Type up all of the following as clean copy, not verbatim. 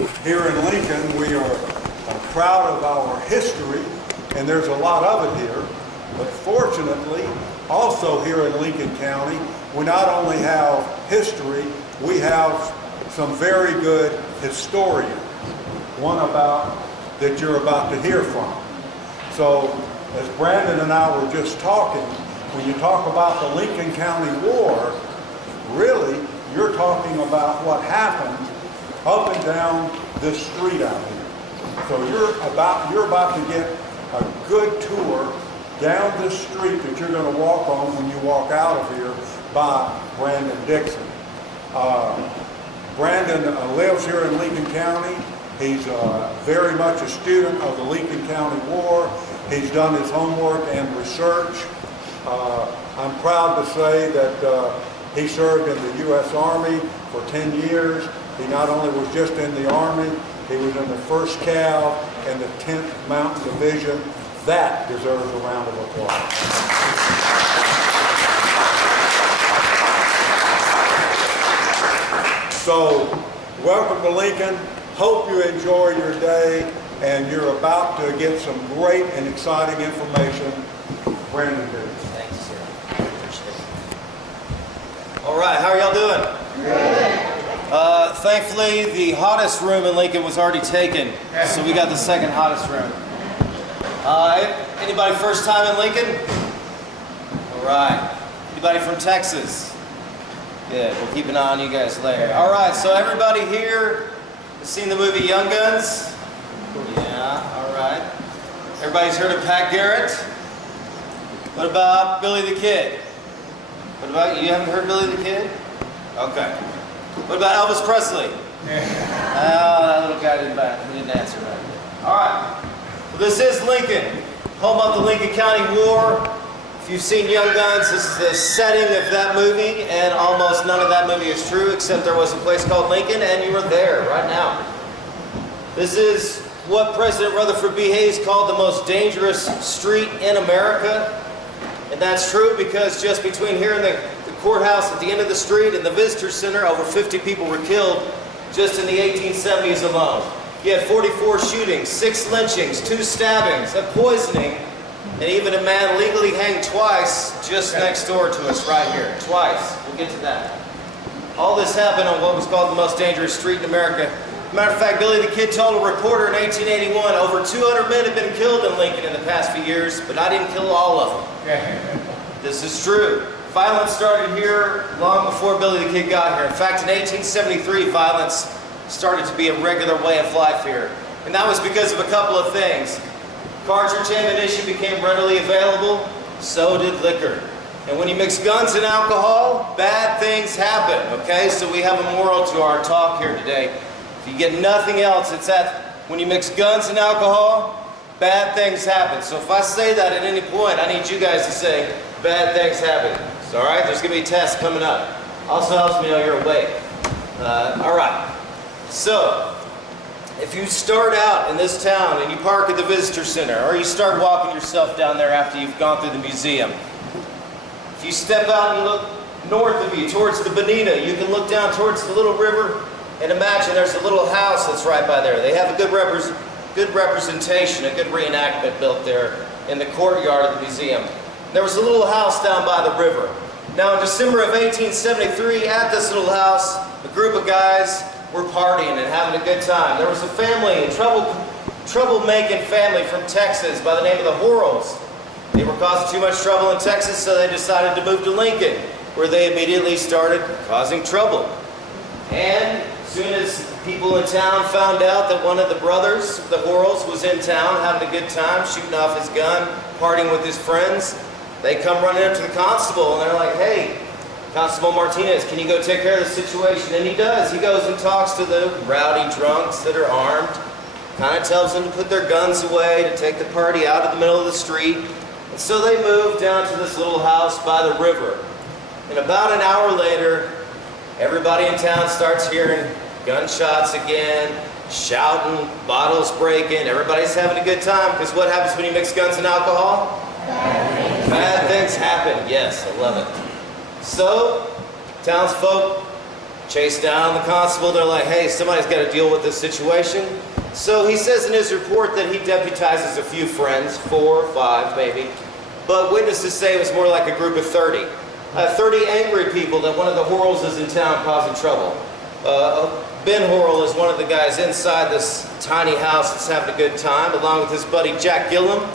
Here in Lincoln, we are proud of our history, and there's a lot of it here. But fortunately, also here in Lincoln County, we not only have history, we have some very good historians. One that you're about to hear from. So, as Brandon and I were just talking, when you talk about the Lincoln County War, really, you're talking about what happened up and down this street out here. So you're about to get a good tour down this street that you're going to walk on when you walk out of here by Brandon Dixon. Brandon lives here in Lincoln County. He's very much a student of the Lincoln County War. He's done his homework and research. I'm proud to say that he served in the U.S. Army for 10 years. He not only was just in the Army, he was in the 1st Cav and the 10th Mountain Division. That deserves a round of applause. So, welcome to Lincoln. Hope you enjoy your day, and you're about to get some great and exciting information. Brandon did. Thanks, sir. Appreciate it. All right, how are y'all doing? Good. Thankfully, the hottest room in Lincoln was already taken, so we got the second hottest room. Anybody first time in Lincoln? All right. Anybody from Texas? Good. We'll keep an eye on you guys later. All right. So everybody here has seen the movie Young Guns? Yeah. All right. Everybody's heard of Pat Garrett? What about Billy the Kid? What about you? Haven't heard Billy the Kid? Okay. What about Elvis Presley? That little guy didn't answer that. All right. Well, this is Lincoln, home of the Lincoln County War. If you've seen Young Guns, this is the setting of that movie, and almost none of that movie is true, except there was a place called Lincoln, and you were there right now. This is what President Rutherford B. Hayes called the most dangerous street in America. And that's true because just between here and the courthouse at the end of the street and the visitor center, over 50 people were killed just in the 1870s alone. You had 44 shootings, 6 lynchings, 2 stabbings, a poisoning, and even a man legally hanged twice just next door to us right here. Twice. We'll get to that. All this happened on what was called the most dangerous street in America. Matter of fact, Billy the Kid told a reporter in 1881, over 200 men have been killed in Lincoln in the past few years, but I didn't kill all of them. This is true. Violence started here long before Billy the Kid got here. In fact, in 1873, violence started to be a regular way of life here. And that was because of a couple of things. Cartridge ammunition became readily available, so did liquor. And when you mix guns and alcohol, bad things happen, okay? So we have a moral to our talk here today. If you get nothing else, it's that when you mix guns and alcohol, bad things happen. So if I say that at any point, I need you guys to say, bad things happen. So, all right, there's going to be a test coming up. Also helps me know you're awake. All right. So, if you start out in this town and you park at the visitor center, or you start walking yourself down there after you've gone through the museum, if you step out and you look north of you towards the Bonita, you can look down towards the little river and imagine there's a little house that's right by there. They have a good representation, a good reenactment built there in the courtyard of the museum. There was a little house down by the river. Now in December of 1873, at this little house, a group of guys were partying and having a good time. There was a family, a trouble-making family from Texas by the name of the Horrells. They were causing too much trouble in Texas, so they decided to move to Lincoln, where they immediately started causing trouble. And as soon as people in town found out that one of the brothers, the Horrells, was in town having a good time, shooting off his gun, partying with his friends, they come running up to the constable and they're like, hey, Constable Martinez, can you go take care of the situation? And he does. He goes and talks to the rowdy drunks that are armed, kind of tells them to put their guns away, to take the party out of the middle of the street. And so they move down to this little house by the river. And about an hour later, everybody in town starts hearing gunshots again, shouting, bottles breaking. Everybody's having a good time, because what happens when you mix guns and alcohol? Bad things happen. Yes, I love it. So, townsfolk Chase down the constable. They're like, hey, somebody's got to deal with this situation. So he says in his report that he deputizes a few friends, 4 or 5 maybe, but witnesses say it was more like a group of 30. 30 angry people that one of the Horrells is in town causing trouble. Ben Horrell is one of the guys inside this tiny house that's having a good time, along with his buddy Jack Gillum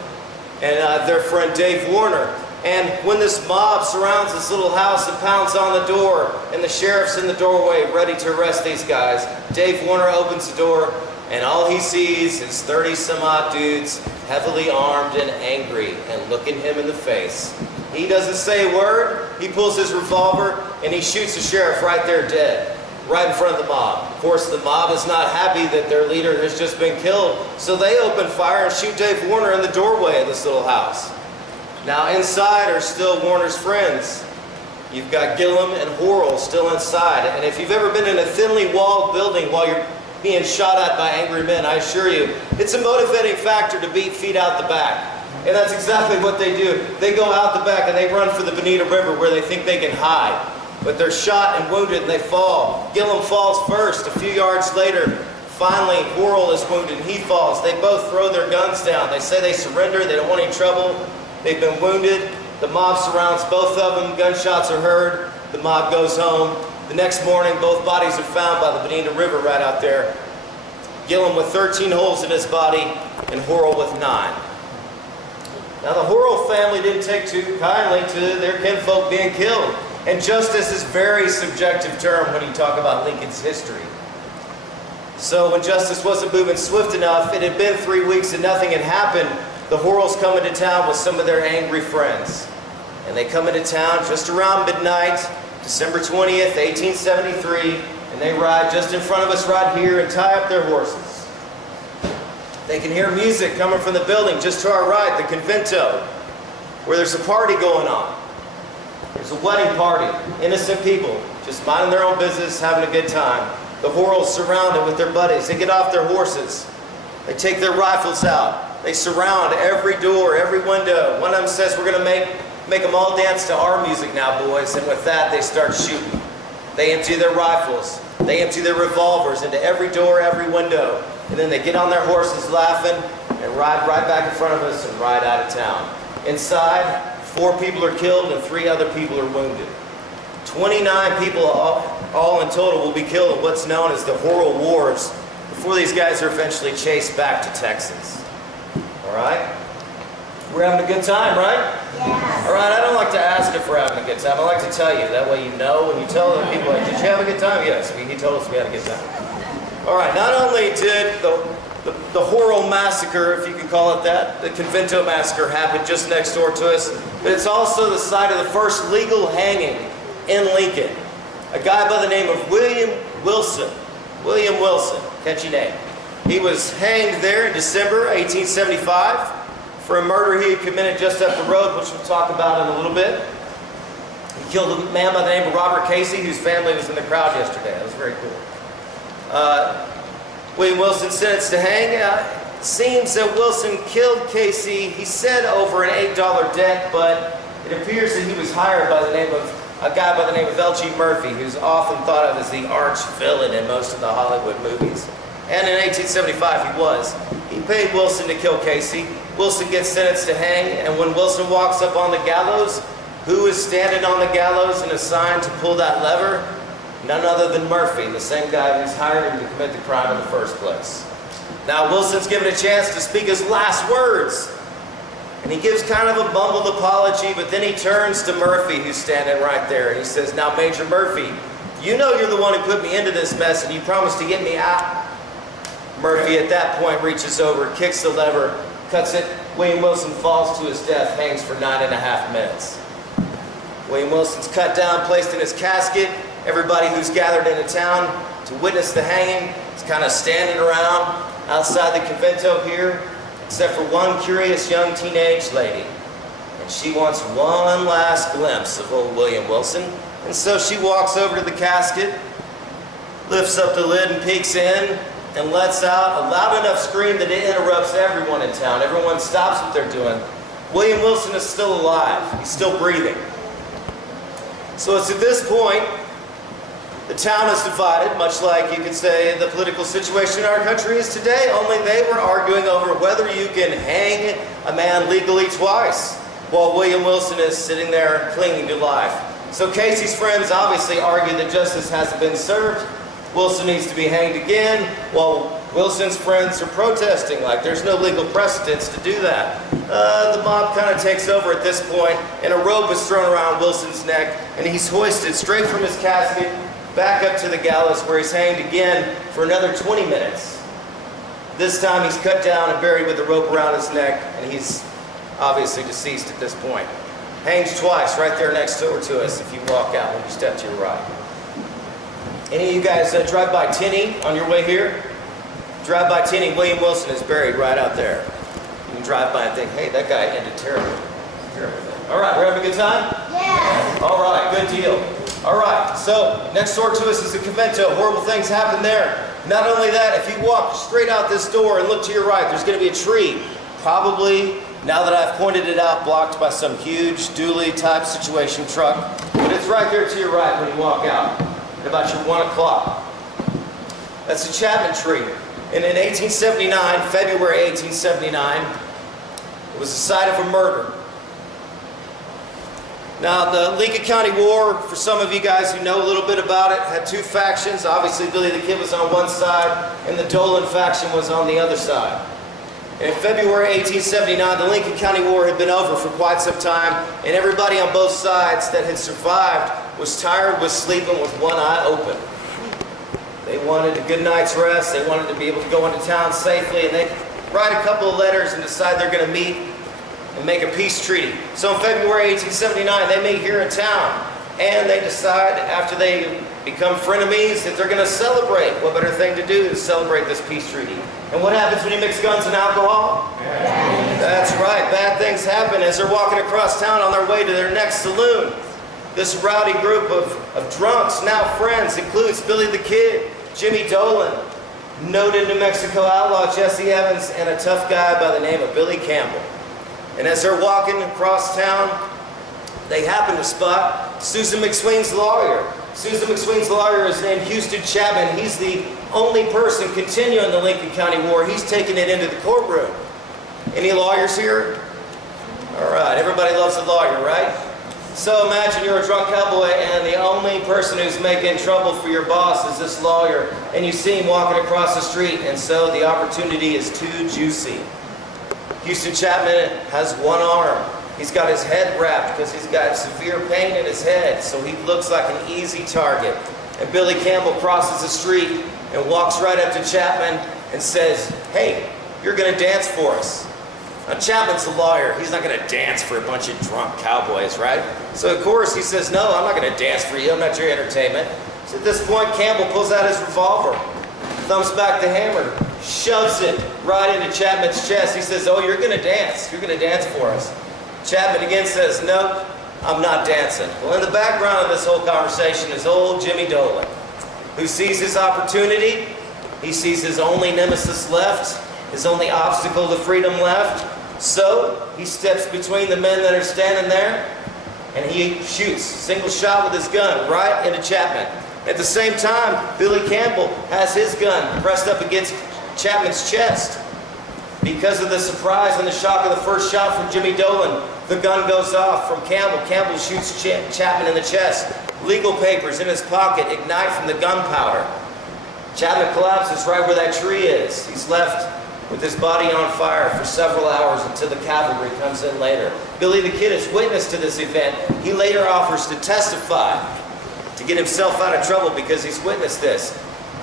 and their friend Dave Warner. And when this mob surrounds this little house and pounds on the door, and the sheriff's in the doorway ready to arrest these guys, Dave Warner opens the door, and all he sees is 30-some-odd dudes, heavily armed and angry, and looking him in the face. He doesn't say a word. He pulls his revolver, and he shoots the sheriff right there dead, right in front of the mob. Of course, the mob is not happy that their leader has just been killed, so they open fire and shoot Dave Warner in the doorway of this little house. Now, inside are still Warner's friends. You've got Gillum and Horrell still inside, and if you've ever been in a thinly walled building while you're being shot at by angry men, I assure you, it's a motivating factor to beat feet out the back. And that's exactly what they do. They go out the back and they run for the Bonita River where they think they can hide. But they're shot and wounded and they fall. Gillum falls first. A few yards later, finally, Horrell is wounded and he falls. They both throw their guns down. They say they surrender. They don't want any trouble. They've been wounded. The mob surrounds both of them. Gunshots are heard. The mob goes home. The next morning, both bodies are found by the Bonita River right out there. Gillum with 13 holes in his body and Horrell with 9. Now, the Horrell family didn't take too kindly to their kinfolk being killed. And justice is a very subjective term when you talk about Lincoln's history. So when justice wasn't moving swift enough, it had been 3 weeks and nothing had happened, the Horrells come into town with some of their angry friends. And they come into town just around midnight, December 20th, 1873, and they ride just in front of us right here and tie up their horses. They can hear music coming from the building just to our right, the Convento, where there's a party going on. There's a wedding party, innocent people, just minding their own business, having a good time. The Horrells surrounded with their buddies. They get off their horses. They take their rifles out. They surround every door, every window. One of them says, we're going to make them all dance to our music now, boys. And with that, they start shooting. They empty their rifles. They empty their revolvers into every door, every window. And then they get on their horses laughing and ride right back in front of us and ride out of town. Inside, 4 people are killed and 3 other people are wounded. 29 people all in total will be killed in what's known as the Horrell Wars before these guys are eventually chased back to Texas. All right? We're having a good time, right? Yes. All right, I don't like to ask if we're having a good time. I like to tell you. That way you know when you tell other people, like, did you have a good time? Yes, he told us we had a good time. All right, not only did the Horrell Massacre, if you can call it that, the Convento Massacre happened just next door to us, but it's also the site of the first legal hanging in Lincoln. A guy by the name of William Wilson. William Wilson, catchy name. He was hanged there in December 1875 for a murder he had committed just up the road, which we'll talk about in a little bit. He killed a man by the name of Robert Casey, whose family was in the crowd yesterday. That was very cool. William Wilson sentenced to hang. It seems that Wilson killed Casey, he said, over an $8 debt, but it appears that he was hired by the name of a guy by the name of L.G. Murphy, who's often thought of as the arch villain in most of the Hollywood movies. And in 1875 he was. He paid Wilson to kill Casey. Wilson gets sentenced to hang, and when Wilson walks up on the gallows, who is standing on the gallows and assigned to pull that lever? None other than Murphy, the same guy who's hired him to commit the crime in the first place. Now Wilson's given a chance to speak his last words. And he gives kind of a mumbled apology, but then he turns to Murphy, who's standing right there, and he says, now, Major Murphy, you know you're the one who put me into this mess, and you promised to get me out. Murphy, at that point, reaches over, kicks the lever, cuts it. William Wilson falls to his death, hangs for 9.5 minutes. William Wilson's cut down, placed in his casket. Everybody who's gathered into town to witness the hanging is kind of standing around outside the Convento here, except for one curious young teenage lady. And she wants one last glimpse of old William Wilson. And so she walks over to the casket, lifts up the lid and peeks in, and lets out a loud enough scream that it interrupts everyone in town. Everyone stops what they're doing. William Wilson is still alive. He's still breathing. So it's at this point The town is divided, much like you could say the political situation in our country is today, only they were arguing over whether you can hang a man legally twice, while William Wilson is sitting there clinging to life. So Casey's friends obviously argue that justice hasn't been served. Wilson needs to be hanged again, while Wilson's friends are protesting like there's no legal precedence to do that. The mob kind of takes over at this point, and a rope is thrown around Wilson's neck, and he's hoisted straight from his casket back up to the gallows, where he's hanged again for another 20 minutes. This time he's cut down and buried with a rope around his neck, and he's obviously deceased at this point. Hanged twice, right there next door to us if you walk out when you step to your right. Any of you guys drive by Tenney on your way here? Drive by Tenney, William Wilson is buried right out there. You can drive by and think, hey, that guy ended terribly. All right, we're having a good time? Yeah. All right, good deal. All right, so next door to us is the convento. Horrible things happen there. Not only that, if you walk straight out this door and look to your right, there's going to be a tree. Probably, now that I've pointed it out, blocked by some huge dually type situation truck. But it's right there to your right when you walk out at about your 1 o'clock. That's a Chapman tree. And in 1879, February 1879, it was the site of a murder. Now, the Lincoln County War, for some of you guys who know a little bit about it, had two factions. Obviously, Billy the Kid was on one side, and the Dolan faction was on the other side. And in February 1879, the Lincoln County War had been over for quite some time, and everybody on both sides that had survived was tired, was sleeping with one eye open. They wanted a good night's rest. They wanted to be able to go into town safely, and they write a couple of letters and decide they're going to meet and make a peace treaty. So in February 1879, they meet here in town, and they decide after they become frenemies that they're going to celebrate. What better thing to do than celebrate this peace treaty? And what happens when you mix guns and alcohol? That's right, bad things happen as they're walking across town on their way to their next saloon. This rowdy group of drunks, now friends, includes Billy the Kid, Jimmy Dolan, noted New Mexico outlaw Jesse Evans, and a tough guy by the name of Billy Campbell. And as they're walking across town, they happen to spot Susan McSween's lawyer. Susan McSween's lawyer is named Houston Chapman. He's the only person continuing the Lincoln County War. He's taking it into the courtroom. Any lawyers here? All right, everybody loves a lawyer, right? So imagine you're a drunk cowboy and the only person who's making trouble for your boss is this lawyer, and you see him walking across the street, and so the opportunity is too juicy. Houston Chapman has one arm. He's got his head wrapped because he's got severe pain in his head, so he looks like an easy target. And Billy Campbell crosses the street and walks right up to Chapman and says, hey, you're going to dance for us. Now, Chapman's a lawyer. He's not going to dance for a bunch of drunk cowboys, right? So, of course, he says, no, I'm not going to dance for you. I'm not your entertainment. So at this point, Campbell pulls out his revolver, thumbs back the hammer, shoves it right into Chapman's chest. He says, oh, you're going to dance. You're going to dance for us. Chapman again says, nope, I'm not dancing. Well, in the background of this whole conversation is old Jimmy Dolan, who sees his opportunity. He sees his only nemesis left, his only obstacle to freedom left. So he steps between the men that are standing there, and he shoots, single shot with his gun, right into Chapman. At the same time, Billy Campbell has his gun pressed up against Chapman's chest. Because of the surprise and the shock of the first shot from Jimmy Dolan, the gun goes off from Campbell. Campbell shoots Chapman in the chest. Legal papers in his pocket ignite from the gunpowder. Chapman collapses right where that tree is. He's left with his body on fire for several hours until the cavalry comes in later. Billy the Kid is witness to this event. He later offers to testify to get himself out of trouble because he's witnessed this.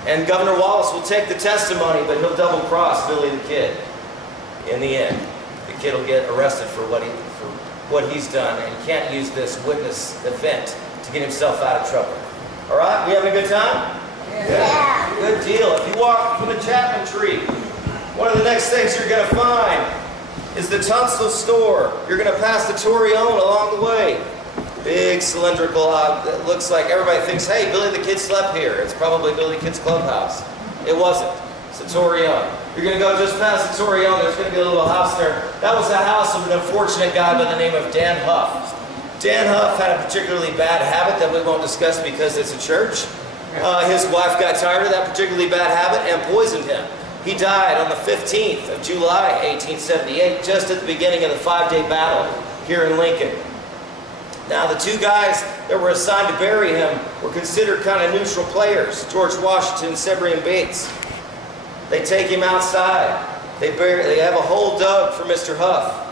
And Governor Wallace will take the testimony, but he'll double-cross Billy the Kid. In the end, the kid will get arrested for what he's done, and he can't use this witness event to get himself out of trouble. All right, we having a good time? Yeah. Good deal. If you walk from the Chapman tree, one of the next things you're going to find is the Tunstall store. You're going to pass the Torreon along the way. Big cylindrical, it looks like everybody thinks, hey, Billy the Kid slept here. It's probably Billy the Kid's clubhouse. It wasn't. It's the Torreon. You're going to go just past the Torreon. There's going to be a little house there. That was the house of an unfortunate guy by the name of Dan Huff. Dan Huff had a particularly bad habit that we won't discuss because it's a church. His wife got tired of that particularly bad habit and poisoned him. He died on the 15th of July, 1878, just at the beginning of the 5-day battle here in Lincoln. Now, the two guys that were assigned to bury him were considered kind of neutral players, George Washington and Cyprian Bates. They take him outside. They have a hole dug for Mr. Huff.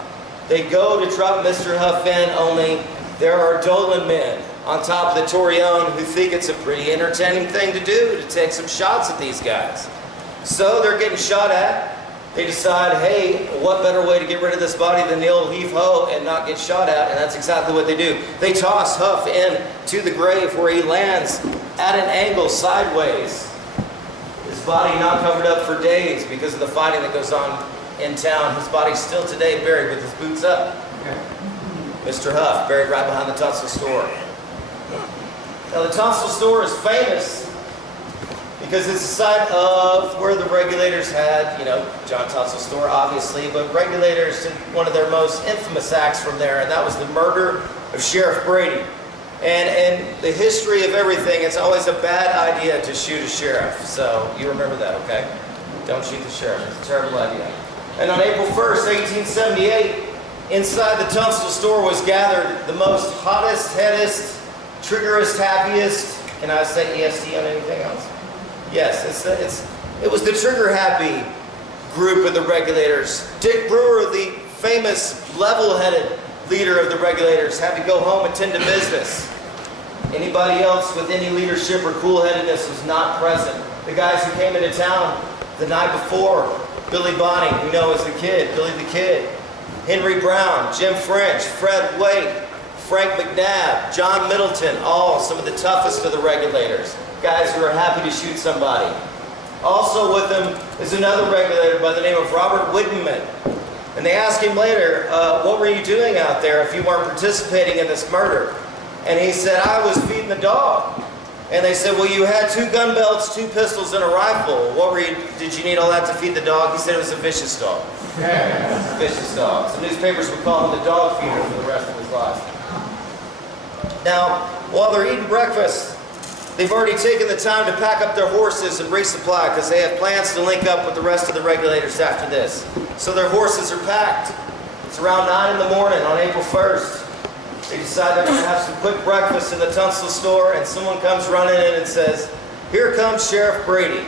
They go to drop Mr. Huff in, only there are Dolan men on top of the Torreon who think it's a pretty entertaining thing to do, to take some shots at these guys. So they're getting shot at. They decide, hey, what better way to get rid of this body than the old heave-ho and not get shot at? And that's exactly what they do. They toss Huff in to the grave where he lands at an angle sideways. His body not covered up for days because of the fighting that goes on in town. His body's still today buried with his boots up. Mr. Huff, buried right behind the Tunstall store. Now, the Tunstall store is famous because it's the site of where the Regulators had, John Tunstall store, obviously, but Regulators did one of their most infamous acts from there, and that was the murder of Sheriff Brady. And in the history of everything, it's always a bad idea to shoot a sheriff. So you remember that, okay? Don't shoot the sheriff. It's a terrible idea. And on April 1st, 1878, inside the Tunstall store was gathered the most hottest, headest, triggerest, happiest. Can I say EST on anything else? Yes, it was the trigger-happy group of the Regulators. Dick Brewer, the famous level-headed leader of the Regulators, had to go home and tend to business. Anybody else with any leadership or cool-headedness was not present. The guys who came into town the night before, Billy Bonney, we know as the Kid, Billy the Kid, Henry Brown, Jim French, Fred Waite, Frank McNabb, John Middleton, all some of the toughest of the Regulators. Guys who are happy to shoot somebody. Also with them is another Regulator by the name of Robert Whitman. And they asked him later, what were you doing out there if you weren't participating in this murder? And he said, I was feeding the dog. And they said, well, you had 2 gun belts, 2 pistols, and a rifle. Did you need all that to feed the dog? He said it was a vicious dog. Yeah. It was a vicious dog. Some newspapers would call him the dog feeder for the rest of his life. Now, while they're eating breakfast, they've already taken the time to pack up their horses and resupply because they have plans to link up with the rest of the Regulators after this. So their horses are packed. It's around 9 in the morning on April 1st. They decide they're going to have some quick breakfast in the Tunstall store, and someone comes running in and says, here comes Sheriff Brady.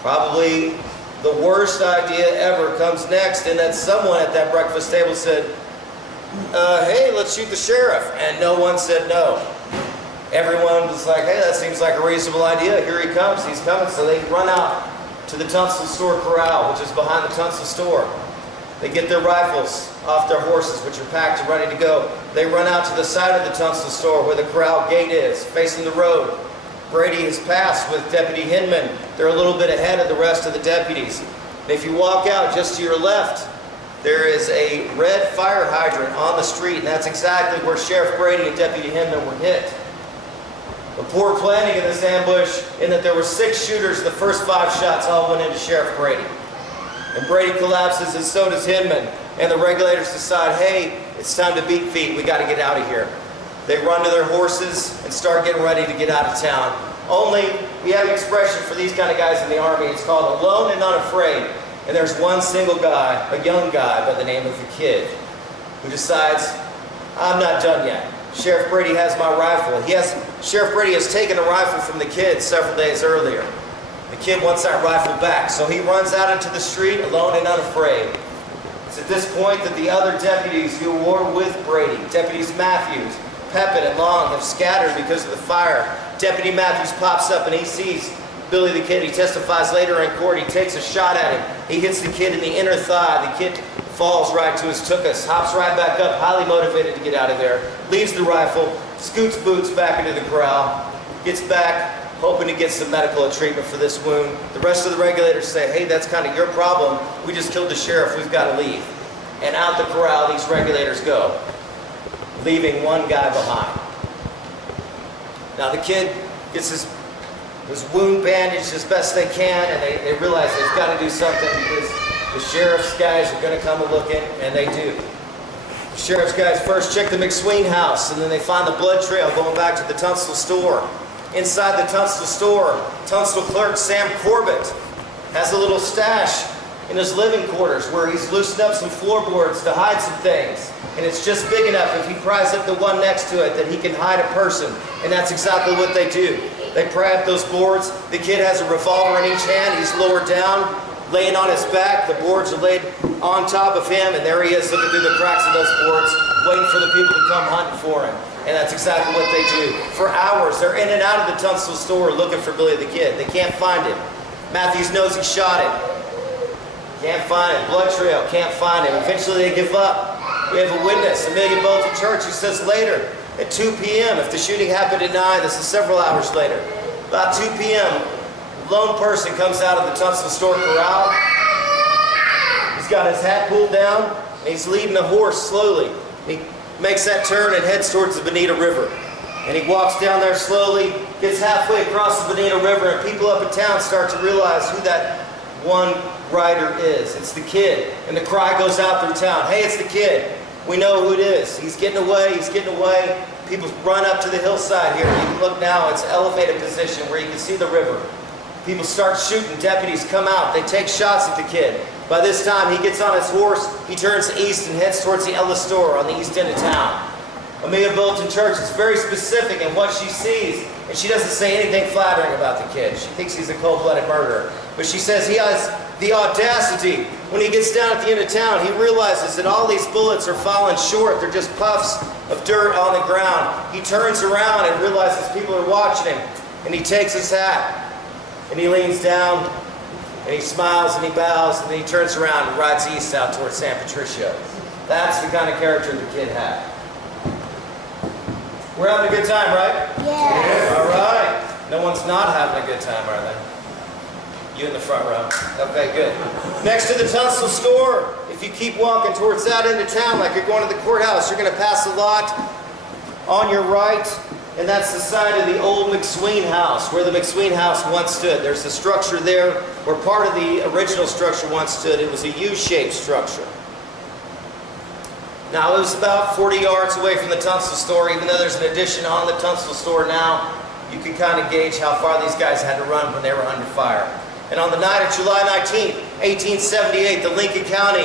Probably the worst idea ever comes next, in that someone at that breakfast table said, hey, let's shoot the sheriff. And no one said no. Everyone was like, hey, that seems like a reasonable idea. Here he comes, he's coming. So they run out to the Tunstall store corral, which is behind the Tunstall store. They get their rifles off their horses, which are packed and ready to go. They run out to the side of the Tunstall store where the corral gate is, facing the road. Brady has passed with Deputy Hinman. They're a little bit ahead of the rest of the deputies. And if you walk out just to your left, there is a red fire hydrant on the street, and that's exactly where Sheriff Brady and Deputy Hinman were hit. The poor planning in this ambush, in that there were 6 shooters, the first 5 shots all went into Sheriff Brady. And Brady collapses, and so does Hinman. And the Regulators decide, hey, it's time to beat feet. We got to get out of here. They run to their horses and start getting ready to get out of town. Only, we have an expression for these kind of guys in the Army. It's called alone and unafraid. And there's one single guy, a young guy by the name of the Kid, who decides, I'm not done yet. Sheriff Brady has my rifle. Sheriff Brady has taken a rifle from the Kid several days earlier. The Kid wants that rifle back, so he runs out into the street alone and unafraid. It's at this point that the other deputies who were with Brady, Deputies Matthews, Pepin, and Long, have scattered because of the fire. Deputy Matthews pops up and he sees Billy the Kid. He testifies later in court. He takes a shot at him. He hits the Kid in the inner thigh. The Kid falls right to his tuchus, hops right back up, highly motivated to get out of there, leaves the rifle, scoots boots back into the corral, gets back, hoping to get some medical treatment for this wound. The rest of the Regulators say, hey, that's kind of your problem. We just killed the sheriff. We've got to leave. And out the corral, these Regulators go, leaving one guy behind. Now the Kid gets his wound bandaged as best they can, and they realize they've got to do something because the sheriff's guys are going to come a-looking, and they do. The sheriff's guys first check the McSween house, and then they find the blood trail going back to the Tunstall store. Inside the Tunstall store, Tunstall clerk Sam Corbett has a little stash in his living quarters where he's loosened up some floorboards to hide some things. And it's just big enough, if he pries up the one next to it, that he can hide a person. And that's exactly what they do. They pry up those boards. The kid has a revolver in each hand. He's lowered down, laying on his back. The boards are laid on top of him, and there he is looking through the cracks of those boards, waiting for the people to come hunting for him. And that's exactly what they do. For hours, they're in and out of the Tunstall store looking for Billy the Kid. They can't find him. Matthews knows he shot him. Can't find him. Blood trail, can't find him. Eventually they give up. We have a witness, Amelia Bolton Church, who says later, at 2 p.m., if the shooting happened at 9, this is several hours later, about 2 p.m., a lone person comes out of the Tunstall store corral. He's got his hat pulled down, and he's leading a horse slowly. He makes that turn and heads towards the Bonita River. And he walks down there slowly, gets halfway across the Bonita River, and people up in town start to realize who that one rider is. It's the kid. And the cry goes out through town, hey, it's the kid. We know who it is. He's getting away, he's getting away. People run up to the hillside here. You can look now, it's elevated position where you can see the river. People start shooting, deputies come out, they take shots at the kid. By this time, he gets on his horse, he turns east and heads towards the Ellis store on the east end of town. Amelia Bolton Church is very specific in what she sees, and she doesn't say anything flattering about the kid. She thinks he's a cold-blooded murderer. But she says he has the audacity. When he gets down at the end of town, he realizes that all these bullets are falling short. They're just puffs of dirt on the ground. He turns around and realizes people are watching him, and he takes his hat, and he leans down, and he smiles, and he bows, and then he turns around and rides east out towards San Patricio. That's the kind of character the kid had. We're having a good time, right? Yeah. All right. No one's not having a good time, are they? You in the front row. Okay, good. Next to the Tunstall store, if you keep walking towards that end of town like you're going to the courthouse, you're going to pass a lot on your right, and that's the side of the old McSween house, where the McSween house once stood. There's a structure there where part of the original structure once stood. It was a U-shaped structure. Now, it was about 40 yards away from the Tunstall store. Even though there's an addition on the Tunstall store now, you can kind of gauge how far these guys had to run when they were under fire. And on the night of July 19, 1878, the Lincoln County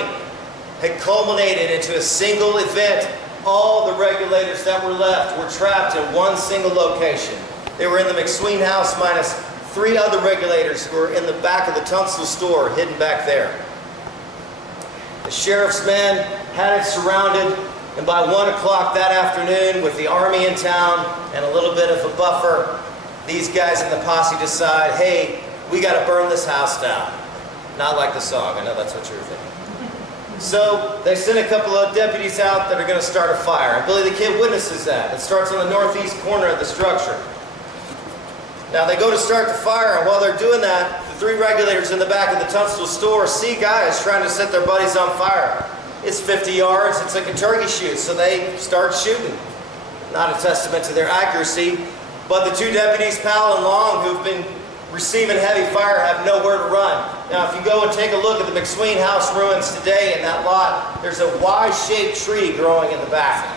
had culminated into a single event. All the regulators that were left were trapped in one single location. They were in the McSween house minus 3 other regulators who were in the back of the Tunstall store, hidden back there. The sheriff's men had it surrounded, and by 1 o'clock that afternoon, with the army in town and a little bit of a buffer, these guys in the posse decide, hey, we got to burn this house down. Not like the song, I know that's what you were thinking. So they send a couple of deputies out that are going to start a fire, and Billy the Kid witnesses that. It starts on the northeast corner of the structure. Now they go to start the fire, and while they're doing that, the 3 regulators in the back of the Tunstall store see guys trying to set their buddies on fire. It's 50 yards, it's like a turkey shoot, so they start shooting. Not a testament to their accuracy, but the 2 deputies, Powell and Long, who've been receiving heavy fire, have nowhere to run. Now, if you go and take a look at the McSween house ruins today in that lot, there's a Y-shaped tree growing in the back.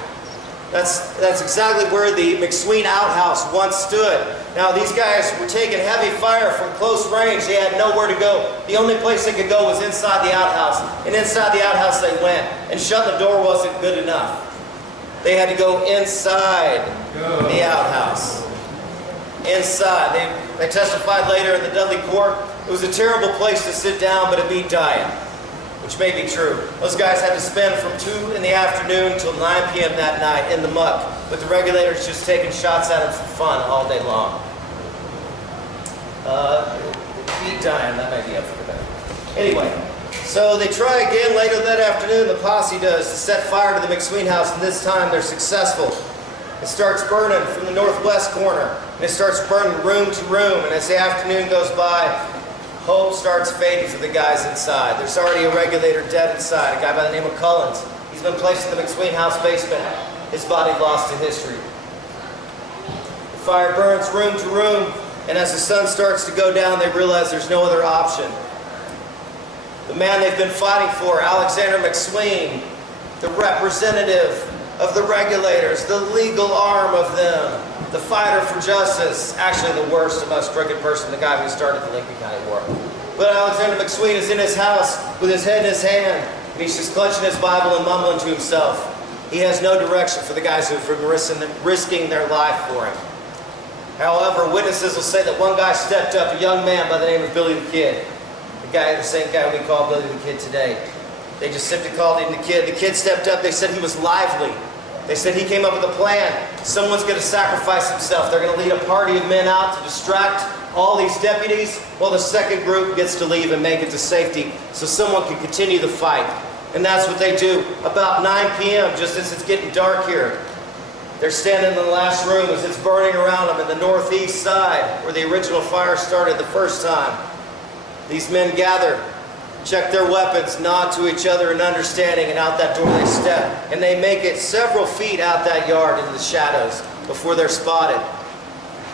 That's exactly where the McSween outhouse once stood. Now, these guys were taking heavy fire from close range. They had nowhere to go. The only place they could go was inside the outhouse. And inside the outhouse they went. And shutting the door wasn't good enough. They had to go inside the outhouse. Inside. They testified later in the Dudley court. It was a terrible place to sit down, but it beat dying. Which may be true. Those guys had to spend from 2 in the afternoon till 9 p.m. that night in the muck, with the regulators just taking shots at them for fun all day long. Beat dying, that may be up for debate. Anyway, so they try again later that afternoon, the posse does, to set fire to the McSween house, and this time they're successful. It starts burning from the northwest corner, and it starts burning room to room, and as the afternoon goes by, hope starts fading for the guys inside. There's already a regulator dead inside, a guy by the name of Cullens. He's been placed in the McSween house basement. His body lost to history. The fire burns room to room, and as the sun starts to go down, they realize there's no other option. The man they've been fighting for, Alexander McSween, the representative of the regulators, the legal arm of them, the fighter for justice, actually the worst and most crooked person, the guy who started the Lincoln County War. But Alexander McSween is in his house with his head in his hand, and he's just clutching his Bible and mumbling to himself. He has no direction for the guys who have been risking their life for him. However, witnesses will say that one guy stepped up, a young man by the name of Billy the Kid. The same guy we call Billy the Kid today. They just simply called him the Kid. The Kid stepped up, they said he was lively. They said he came up with a plan. Someone's going to sacrifice himself. They're going to lead a party of men out to distract all these deputies, while the second group gets to leave and make it to safety so someone can continue the fight. And that's what they do. About 9 p.m., just as it's getting dark here, they're standing in the last room as it's burning around them in the northeast side where the original fire started the first time. These men gather, check their weapons, nod to each other in understanding, and out that door they step. And they make it several feet out that yard into the shadows before they're spotted.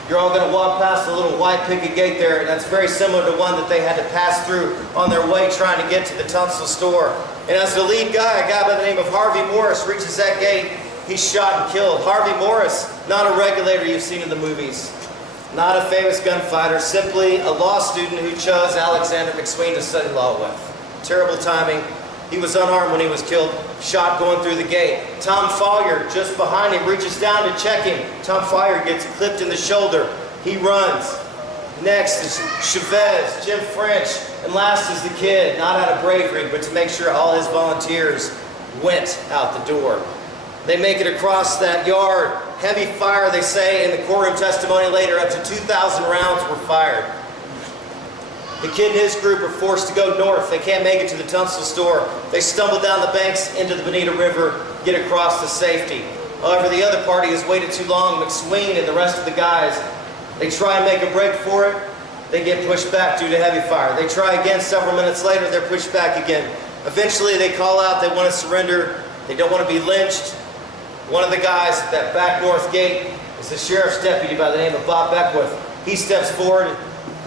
You're all going to walk past the little white picket gate there, and that's very similar to one that they had to pass through on their way trying to get to the Tunstall store. And as the lead guy, a guy by the name of Harvey Morris, reaches that gate, he's shot and killed. Harvey Morris, not a regulator you've seen in the movies. Not a famous gunfighter, simply a law student who chose Alexander McSween to study law with. Terrible timing. He was unarmed when he was killed, shot going through the gate. Tom Follier, just behind him, reaches down to check him. Tom Follier gets clipped in the shoulder. He runs. Next is Chavez, Jim French, and last is the Kid, not out of bravery, but to make sure all his volunteers went out the door. They make it across that yard. Heavy fire, they say, in the courtroom testimony later, up to 2,000 rounds were fired. The Kid and his group are forced to go north. They can't make it to the Tunstall store. They stumble down the banks into the Bonita River, get across to safety. However, the other party has waited too long. McSween and the rest of the guys, they try and make a break for it. They get pushed back due to heavy fire. They try again several minutes later. They're pushed back again. Eventually, they call out they want to surrender. They don't want to be lynched. One of the guys at that back north gate is the sheriff's deputy by the name of Bob Beckwith. He steps forward.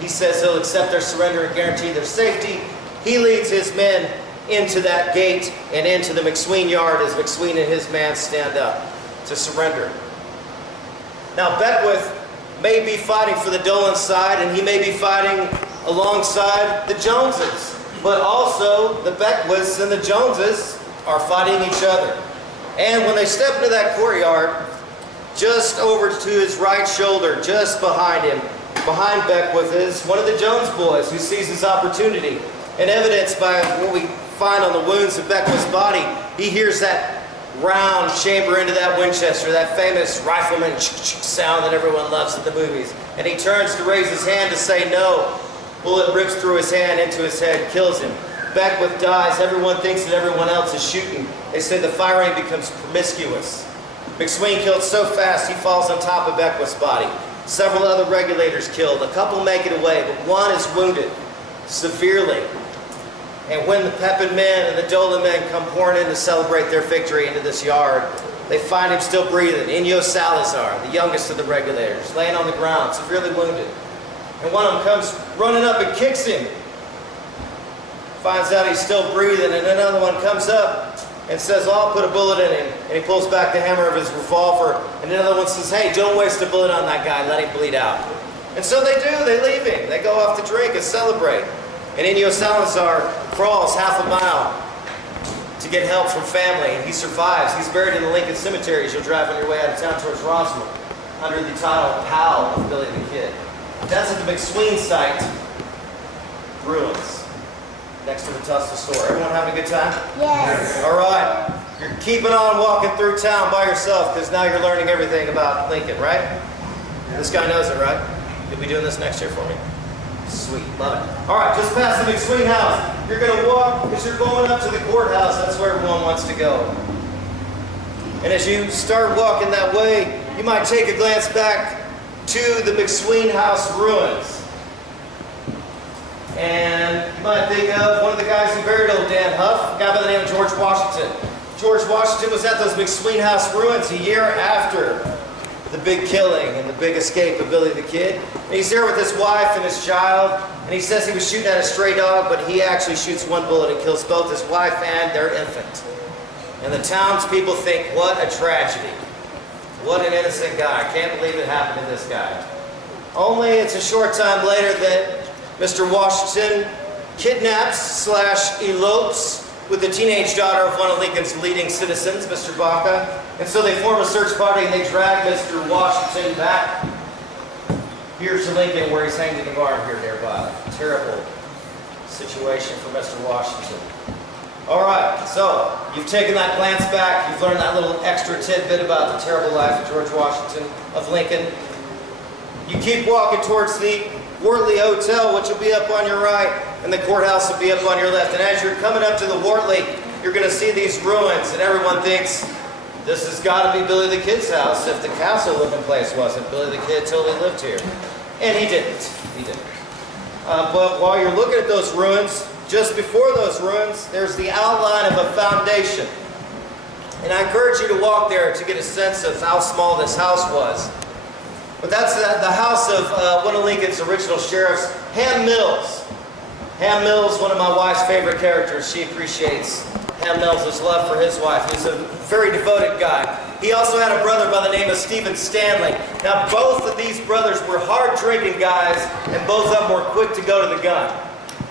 He says he'll accept their surrender and guarantee their safety. He leads his men into that gate and into the McSween yard as McSween and his man stand up to surrender. Now, Beckwith may be fighting for the Dolan side, and he may be fighting alongside the Joneses. But also, the Beckwiths and the Joneses are fighting each other. And when they step into that courtyard, just over to his right shoulder, just behind him, behind Beckwith, is one of the Jones boys who sees his opportunity. And evidenced by what we find on the wounds of Beckwith's body, he hears that round chamber into that Winchester, that famous rifleman sound that everyone loves in the movies. And he turns to raise his hand to say no. Bullet rips through his hand into his head, kills him. Beckwith dies. Everyone thinks that everyone else is shooting. They say the firing becomes promiscuous. McSween killed so fast he falls on top of Beckwith's body. Several other regulators killed. A couple make it away, but one is wounded severely. And when the Pepin men and the Dolan men come pouring in to celebrate their victory into this yard, they find him still breathing. Inyo Salazar, the youngest of the regulators, laying on the ground, severely wounded. And one of them comes running up and kicks him. Finds out he's still breathing, and another one comes up and says, oh, I'll put a bullet in him. And he pulls back the hammer of his revolver, and another one says, hey, don't waste a bullet on that guy, let him bleed out. And so they do, they leave him. They go off to drink and celebrate. And Inyo Salazar crawls half a mile to get help from family, and he survives. He's buried in the Lincoln Cemetery as you'll drive on your way out of town towards Roswell, under the title Pal of Billy the Kid. That's at the McSween site, ruins. Next to the Tunstall store. Everyone having a good time? Yes. All right. You're keeping on walking through town by yourself because now you're learning everything about Lincoln, right? Yeah. This guy knows it, right? You'll be doing this next year for me. Sweet. Love it. All right. Just past the McSween house. You're going to walk because you're going up to the courthouse. That's where everyone wants to go. And as you start walking that way, you might take a glance back to the McSween house ruins. And you might think of one of the guys who buried old Dan Huff, a guy by the name of George Washington. George Washington was at those McSween house ruins a year after the big killing and the big escape of Billy the Kid. And he's there with his wife and his child, and he says he was shooting at a stray dog, but he actually shoots one bullet and kills both his wife and their infant. And the townspeople think, what a tragedy. What an innocent guy. I can't believe it happened to this guy. Only it's a short time later that Mr. Washington kidnaps/elopes with the teenage daughter of one of Lincoln's leading citizens, Mr. Baca. And so they form a search party and they drag Mr. Washington back here to Lincoln, where he's hanged in the barn here nearby. Terrible situation for Mr. Washington. All right, so you've taken that glance back. You've learned that little extra tidbit about the terrible life of George Washington of Lincoln. You keep walking towards the Wortley Hotel, which will be up on your right, and the courthouse will be up on your left. And as you're coming up to the Wortley, you're going to see these ruins, and everyone thinks this has got to be Billy the Kid's house if the castle looking place wasn't. Billy the Kid totally lived here. And he didn't. He didn't. But while you're looking at those ruins, just before those ruins, there's the outline of a foundation. And I encourage you to walk there to get a sense of how small this house was. But that's the house of one of Lincoln's original sheriffs, Ham Mills. Ham Mills, one of my wife's favorite characters. She appreciates Ham Mills' love for his wife. He's a very devoted guy. He also had a brother by the name of Stephen Stanley. Now, both of these brothers were hard-drinking guys, and both of them were quick to go to the gun.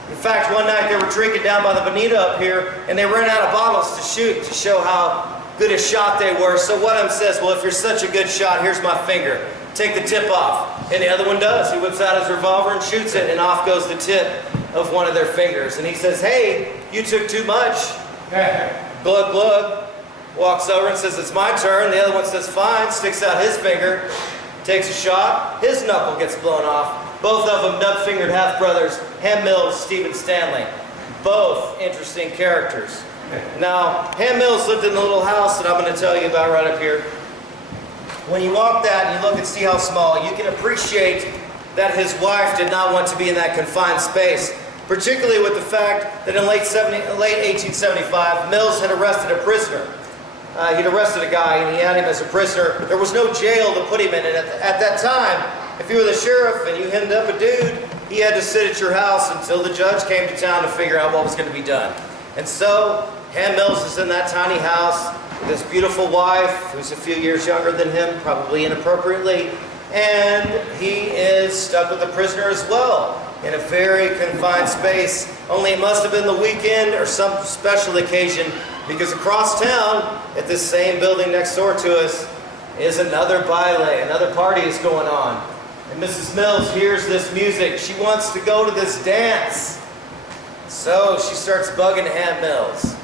In fact, one night they were drinking down by the Bonita up here, and they ran out of bottles to shoot to show how good a shot they were. So one of them says, well, if you're such a good shot, here's my finger. Take the tip off. And the other one does. He whips out his revolver and shoots it, and off goes the tip of one of their fingers. And he says, hey, you took too much. Glug, glug. Walks over and says, it's my turn. The other one says, fine. Sticks out his finger. Takes a shot. His knuckle gets blown off. Both of them nub-fingered half-brothers, Ham Mills, Stephen Stanley. Both interesting characters. Now, Ham Mills lived in the little house that I'm going to tell you about right up here. When you walk that and you look and see how small, you can appreciate that his wife did not want to be in that confined space, particularly with the fact that in late 1875, Mills had arrested a prisoner. He'd arrested a guy and he had him as a prisoner. There was no jail to put him in, and at that time, if you were the sheriff and you hemmed up a dude, he had to sit at your house until the judge came to town to figure out what was going to be done. And so, Ham Mills is in that tiny house with his beautiful wife, who's a few years younger than him, probably inappropriately, and he is stuck with a prisoner as well in a very confined space. Only it must have been the weekend or some special occasion, because across town, at this same building next door to us, is another baile, another party is going on. And Mrs. Mills hears this music. She wants to go to this dance. So she starts bugging Ham Mills.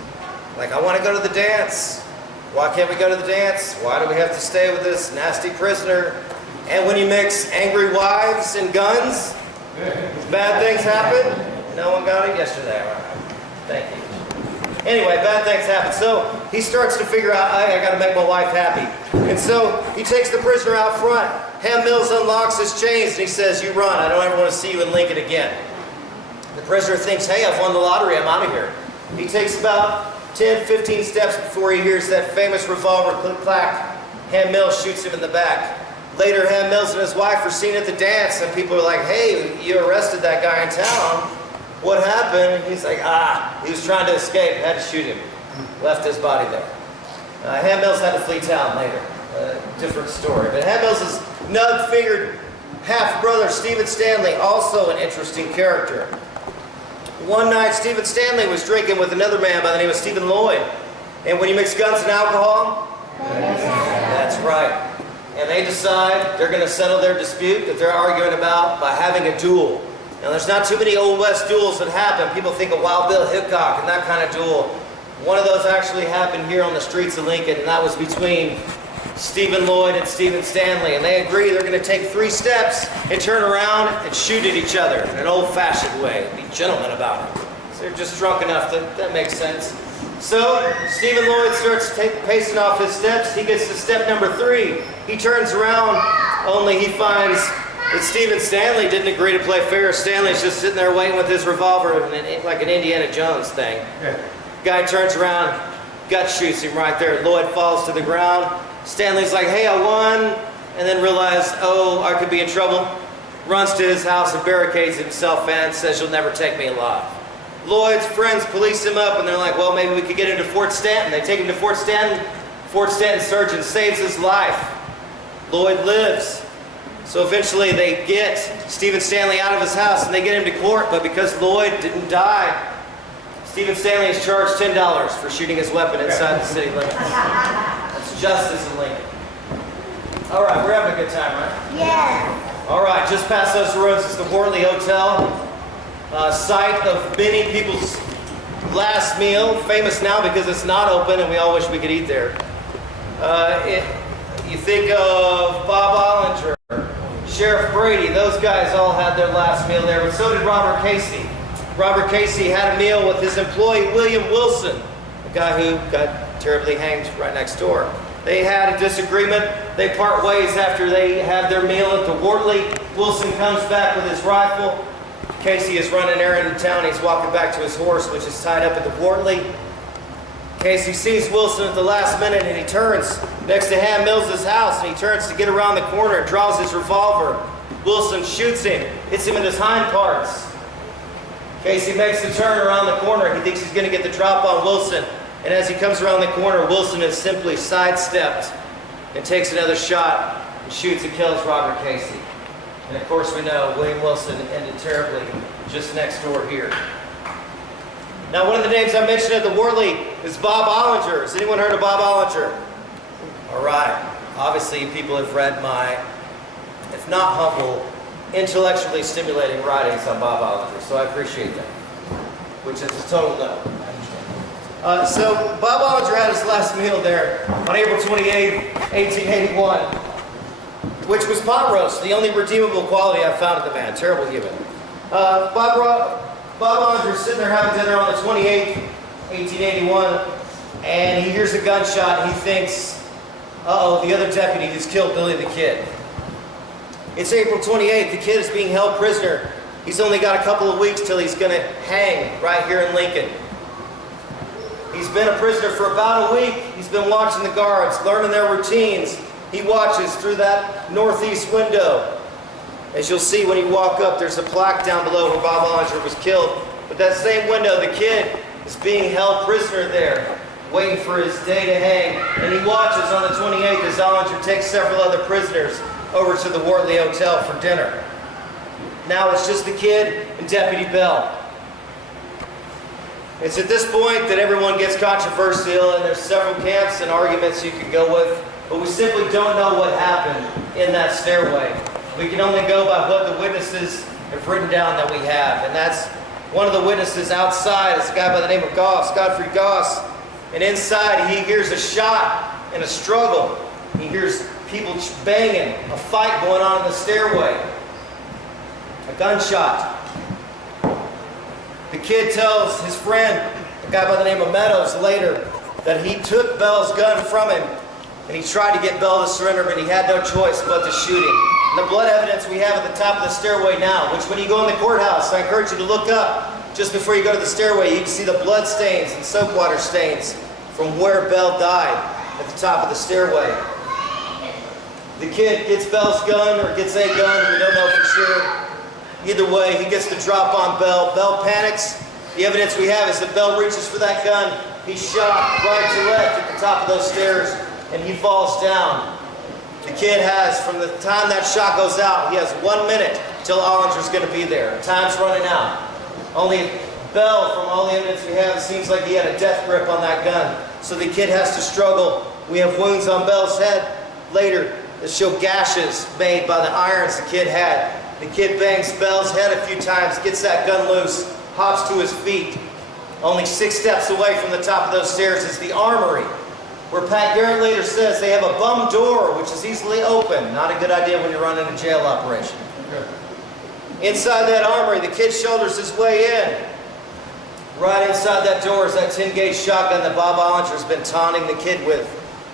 Like, I want to go to the dance. Why can't we go to the dance? Why do we have to stay with this nasty prisoner? And when you mix angry wives and guns, bad things happen. No one got it yesterday. Thank you. Anyway, bad things happen. So he starts to figure out, I got to make my wife happy. And so he takes the prisoner out front. Ham Mills unlocks his chains and he says, you run. I don't ever want to see you in Lincoln again. The prisoner thinks, hey, I've won the lottery. I'm out of here. He takes about 10, 15 steps before he hears that famous revolver click-clack. Ham Mills shoots him in the back. Later, Ham Mills and his wife are seen at the dance, and people are like, hey, you arrested that guy in town. What happened? He's like, he was trying to escape, had to shoot him. Left his body there. Ham Mills had to flee town later. Different story. But Ham Mills' nub-fingered half-brother, Stephen Stanley, also an interesting character. One night, Stephen Stanley was drinking with another man by the name of Stephen Lloyd. And when you mix guns and alcohol, that's right. And they decide they're going to settle their dispute that they're arguing about by having a duel. Now, there's not too many Old West duels that happen. People think of Wild Bill Hickok and that kind of duel. One of those actually happened here on the streets of Lincoln, and that was between Stephen Lloyd and Stephen Stanley. And they agree they're going to take 3 steps and turn around and shoot at each other in an old-fashioned way. Be gentlemen about it. So they're just drunk enough that makes sense. So Stephen Lloyd starts pacing off his steps. He gets to step number 3. He turns around, only he finds that Stephen Stanley didn't agree to play fair. Stanley's just sitting there waiting with his revolver, like an Indiana Jones thing. Yeah. Guy turns around, gut shoots him right there. Lloyd falls to the ground. Stanley's like, hey, I won, and then realized, oh, I could be in trouble. Runs to his house and barricades himself and says, you'll never take me alive. Lloyd's friends police him up, and they're like, well, maybe we could get him to Fort Stanton. They take him to Fort Stanton. Fort Stanton surgeon saves his life. Lloyd lives. So eventually they get Stephen Stanley out of his house and they get him to court, but because Lloyd didn't die, Stephen Stanley is charged $10 for shooting his weapon inside the city limits. That's justice in Lincoln. All right, we're having a good time, right? Yeah. All right, just past those roads is the Wortley Hotel, site of many people's last meal, famous now because it's not open and we all wish we could eat there. You think of Bob Ollinger, Sheriff Brady, those guys all had their last meal there, but so did Robert Casey. Robert Casey had a meal with his employee, William Wilson, the guy who got terribly hanged right next door. They had a disagreement. They part ways after they have their meal at the Wortley. Wilson comes back with his rifle. Casey is running errand in town. He's walking back to his horse, which is tied up at the Wortley. Casey sees Wilson at the last minute and he turns next to Ham Mills' house and he turns to get around the corner and draws his revolver. Wilson shoots him, hits him in his hind parts. Casey makes the turn around the corner. He thinks he's going to get the drop on Wilson. And as he comes around the corner, Wilson is simply sidestepped and takes another shot and shoots and kills Robert Casey. And of course we know William Wilson ended terribly just next door here. Now one of the names I mentioned at the Wortley is Bob Ollinger. Has anyone heard of Bob Ollinger? All right. Obviously people have read my, if not humble, intellectually stimulating writings on Bob Ollinger, so I appreciate that, which is a total no. So Bob Ollinger had his last meal there on April 28, 1881, which was pot roast, the only redeemable quality I found in the man. Terrible human. Bob Ollinger's sitting there having dinner on the 28th, 1881, and he hears a gunshot and he thinks, uh-oh, the other deputy just killed Billy the Kid. It's April 28th, the kid is being held prisoner. He's only got a couple of weeks till he's going to hang right here in Lincoln. He's been a prisoner for about a week. He's been watching the guards, learning their routines. He watches through that northeast window. As you'll see when you walk up, there's a plaque down below where Bob Ollinger was killed. But that same window, the kid is being held prisoner there, waiting for his day to hang. And he watches on the 28th as Ollinger takes several other prisoners over to the Wortley Hotel for dinner. Now it's just the kid and Deputy Bell. It's at this point that everyone gets controversial and there's several camps and arguments you can go with, but we simply don't know what happened in that stairway. We can only go by what the witnesses have written down that we have, and that's one of the witnesses outside is a guy by the name of Goss, Godfrey Goss, and inside he hears a shot and a struggle. He hears people banging, a fight going on in the stairway, a gunshot. The kid tells his friend, a guy by the name of Meadows, later that he took Bell's gun from him and he tried to get Bell to surrender, but he had no choice but to shoot him. And the blood evidence we have at the top of the stairway now, which when you go in the courthouse, I encourage you to look up just before you go to the stairway. You can see the blood stains and soap water stains from where Bell died at the top of the stairway. The kid gets Bell's gun or gets a gun, we don't know for sure. Either way, he gets the drop on Bell. Bell panics. The evidence we have is that Bell reaches for that gun. He's shot right to left at the top of those stairs, and he falls down. The kid has, from the time that shot goes out, he has 1 minute till Ollinger's going to be there. Time's running out. Only Bell, from all the evidence we have, it seems like he had a death grip on that gun. So the kid has to struggle. We have wounds on Bell's head later that show gashes made by the irons the kid had. The kid bangs Bell's head a few times, gets that gun loose, hops to his feet. Only 6 steps away from the top of those stairs is the armory, where Pat Garrett later says they have a bum door, which is easily open. Not a good idea when you're running a jail operation. Inside that armory, the kid shoulders his way in. Right inside that door is that 10-gauge shotgun that Bob Ollinger's been taunting the kid with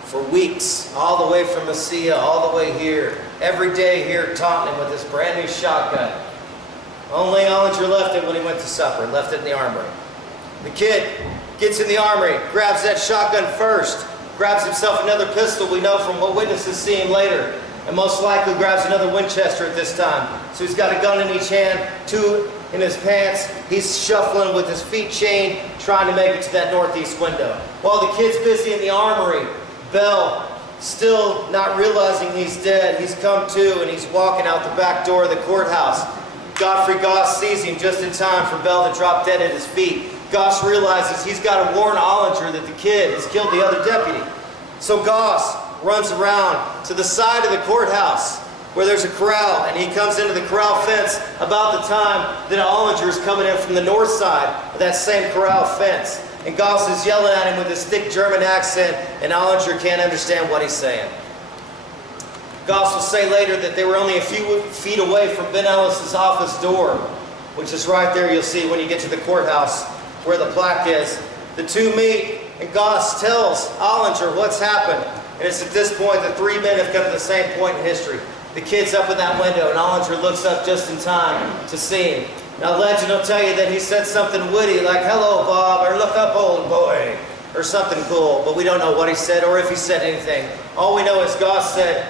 for weeks, all the way from Mesilla, all the way here. Every day here taunting him with this brand new shotgun. Only Ollinger left it when he went to supper, left it in the armory. The kid gets in the armory, grabs that shotgun first, grabs himself another pistol, we know from what witnesses see him later, and most likely grabs another Winchester at this time. So he's got a gun in each hand, 2 in his pants. He's shuffling with his feet chained, trying to make it to that northeast window. While the kid's busy in the armory, Bell Still not realizing he's dead, he's come to and he's walking out the back door of the courthouse. Godfrey Goss sees him just in time for Bell to drop dead at his feet. Goss realizes he's got to warn Ollinger that the kid has killed the other deputy. So Goss runs around to the side of the courthouse where there's a corral, and he comes into the corral fence about the time that Ollinger is coming in from the north side of that same corral fence. And Goss is yelling at him with his thick German accent, and Ollinger can't understand what he's saying. Goss will say later that they were only a few feet away from Ben Ellis's office door, which is right there, you'll see when you get to the courthouse where the plaque is. The two meet, and Goss tells Ollinger what's happened. And it's at this point that three men have come to the same point in history. The kid's up in that window, and Ollinger looks up just in time to see him. Now, legend will tell you that he said something witty like, "Hello, Bob," or "Look up, old boy," or something cool, but we don't know what he said or if he said anything. All we know is Goss said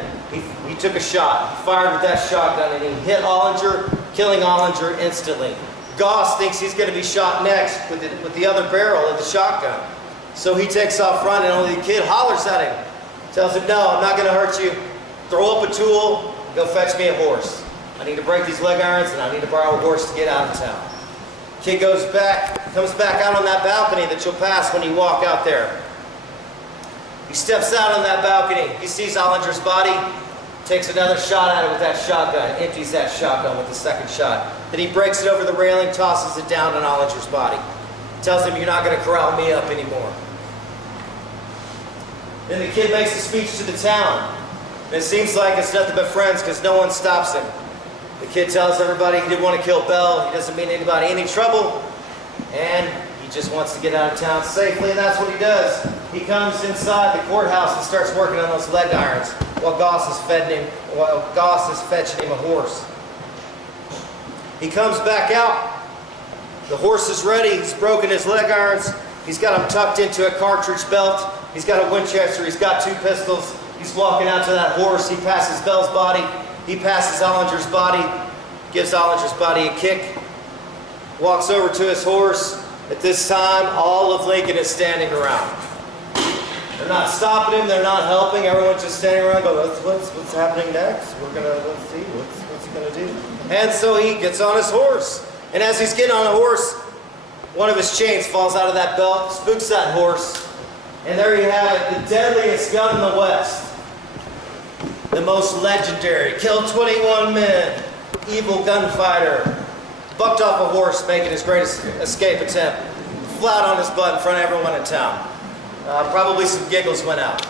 he took a shot, he fired with that shotgun, and he hit Ollinger, killing Ollinger instantly. Goss thinks he's going to be shot next with the other barrel of the shotgun. So he takes off running, and only the kid hollers at him, tells him, "No, I'm not going to hurt you. Throw up a tool, go fetch me a horse. I need to break these leg irons, and I need to borrow a horse to get out of town." Kid comes back out on that balcony that you'll pass when you walk out there. He steps out on that balcony. He sees Ollinger's body, takes another shot at it with that shotgun, empties that shotgun with the second shot. Then he breaks it over the railing, tosses it down on Ollinger's body. Tells him, "You're not going to corral me up anymore." Then the kid makes a speech to the town. And it seems like it's nothing but friends because no one stops him. The kid tells everybody he didn't want to kill Bell. He doesn't mean anybody any trouble. And he just wants to get out of town safely, and that's what he does. He comes inside the courthouse and starts working on those leg irons while Goss is fetching him a horse. He comes back out. The horse is ready. He's broken his leg irons. He's got them tucked into a cartridge belt. He's got a Winchester. He's got two pistols. He's walking out to that horse. He passes Bell's body. He passes Ollinger's body. Gives Ollinger's body a kick. Walks over to his horse. At this time, all of Lincoln is standing around. They're not stopping him. They're not helping. Everyone's just standing around going, what's happening next? Let's see. What's he going to do? And so he gets on his horse. And as he's getting on the horse, one of his chains falls out of that belt, spooks that horse. And there you have it, the deadliest gun in the West. The most legendary, killed 21 men, evil gunfighter, bucked off a horse making his greatest escape attempt, flat on his butt in front of everyone in town. Probably some giggles went out.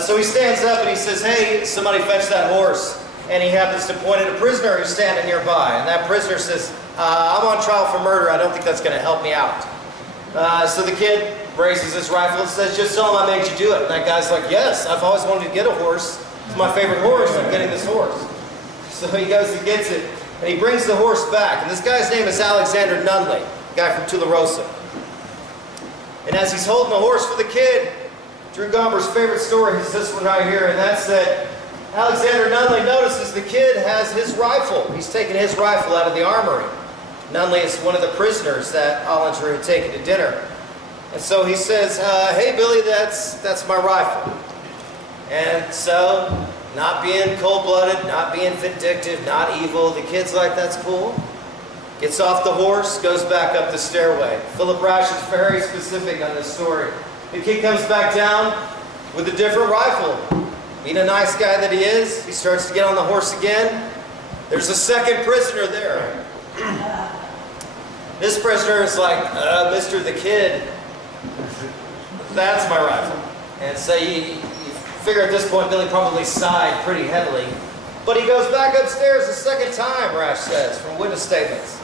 So he stands up and he says, "Hey, somebody fetch that horse." And he happens to point at a prisoner who's standing nearby. And that prisoner says, "I'm on trial for murder. I don't think that's going to help me out." So the kid raises his rifle and says, "Just tell him I made you do it." And that guy's like, "Yes, I've always wanted to get a horse. It's my favorite horse. I'm getting this horse." So he goes and gets it, and he brings the horse back. And this guy's name is Alexander Nunley, a guy from Tularosa. And as he's holding the horse for the kid, Drew Gomber's favorite story is this one right here, and that's that Alexander Nunley notices the kid has his rifle. He's taken his rifle out of the armory. Nunley is one of the prisoners that Ollinger had taken to dinner. And so he says, "Hey, Billy, that's my rifle." And so, not being cold-blooded, not being vindictive, not evil, the kid's like, "That's cool." Gets off the horse, goes back up the stairway. Philip Rash is very specific on this story. The kid comes back down with a different rifle. Being a nice guy that he is, he starts to get on the horse again. There's a second prisoner there. This prisoner is like, "Mr. the Kid, that's my rifle." And so you figure at this point Billy probably sighed pretty heavily. But he goes back upstairs a second time, Rash says, from witness statements.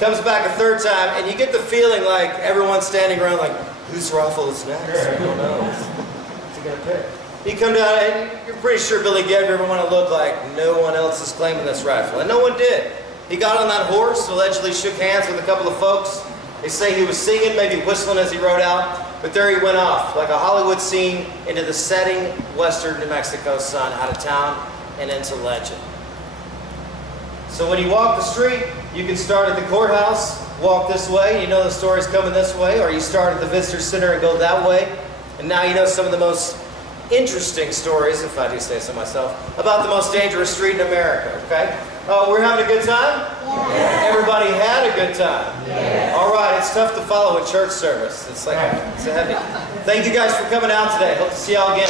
Comes back a third time, and you get the feeling like everyone's standing around like, whose rifle is next? I don't know. What's he going to pick? You come down, and you're pretty sure Billy gave everyone a look like no one else is claiming this rifle. And no one did. He got on that horse, allegedly shook hands with a couple of folks. They say he was singing, maybe whistling as he rode out. But there he went off, like a Hollywood scene, into the setting western New Mexico sun, out of town and into legend. So when you walk the street, you can start at the courthouse, walk this way, you know the story's coming this way, or you start at the visitor center and go that way. And now you know some of the most interesting stories, if I do say so myself, about the most dangerous street in America, okay? We're having a good time? Yeah. Everybody had a good time? Yeah. All right, it's tough to follow a church service. It's like, it's heavy. Thank you guys for coming out today. Hope to see y'all again.